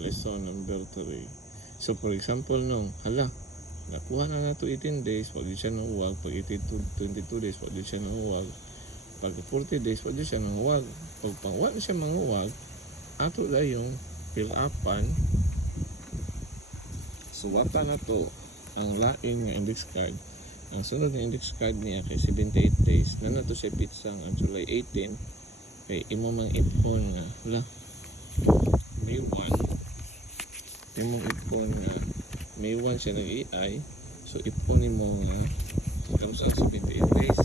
lesson number 3. So for example nakuha na nato 18 days, pag di siya nanguwag, pag 22 days, pag di siya nanguwag, pag 40 days, pag di siya nanguwag, pag pangwa na siya manguwag, ato na yung fill upan. Suwatan na to ang lain nga index card. Ang sunod nga index card niya kay 78 days na nato siya pitsang ang July 18 kay imo mang ipon nga May 1 imong ipon nga May 1 siya nag-AI, so ipon mo nga hanggang sa 78 days.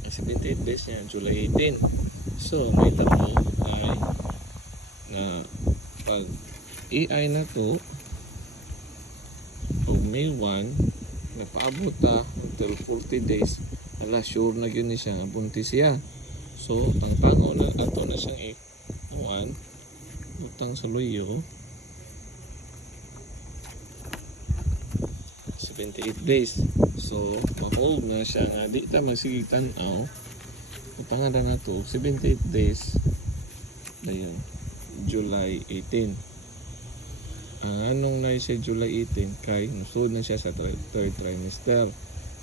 Ang 78 days niya July 18. So may tabo ay na pag AI na to o May 1 napaabot until 40 days, sure na yun siya nga buntis siya. So tangtango na ato na siyang utang sa loyo 78 days. So ma-hold na siya nga di ta magsigig tan-aw pangalan na to 78 days dayon July 18. Ang anong na siya July 18 kay nusod na siya sa third trimester.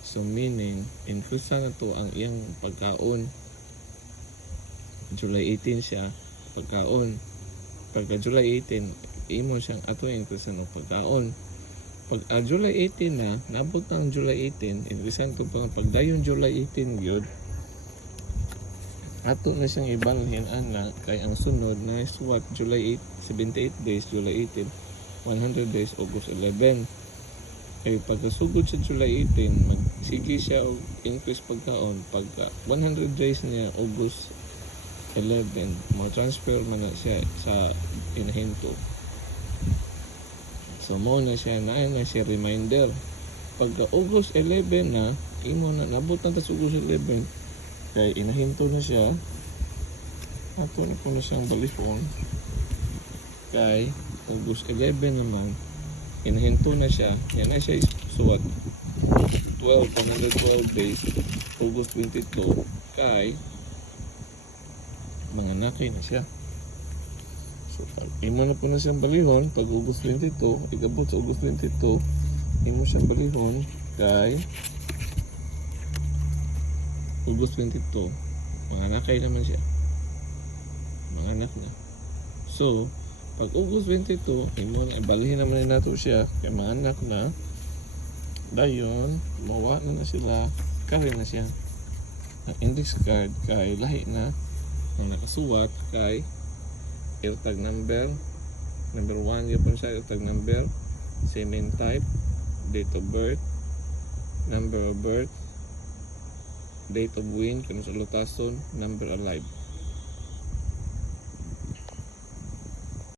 So meaning increase na to ang iyang pagkaon. July 18 siya pagkaon. Pagka July 18 imo siyang ato increase ng pagkaon. Pag July 18 na nabot ng July 18, increase to pag dayon July 18 gyud ato na siyang ibalhin ana kay ang sunod na is what July 78 days, July 18 100 days, August 11. Kay pagkasugod sa July 18 magsige siya og increase pagkaon. Pagka 100 days niya August 11 ma-transfer man na siya sa inahinto. So mo na siya na siya reminder. Pagka August 11 na imo na nabot na sa August 11 kay inahinto na siya, ato na po na siyang balifon. Kay August 11 naman inahinto na siya, yan na siya suwat 112 days, August 22 kay mga nakay na siya. So pag imo na po na siyang balihon pag August 22, igabot sa August 22 imo siyang balihon kay August 22 mga nakay naman siya, mga anak na. So pag August 22 imo na ibalhin naman nato siya kay mga anak na dayon mawa na sila, kari na siya ang index card kay lahi na ang nakasuwat kay AirTag number 1 yun sa AirTag number, semen type, date of birth, number of birth, date of win kung sa lutason, number alive.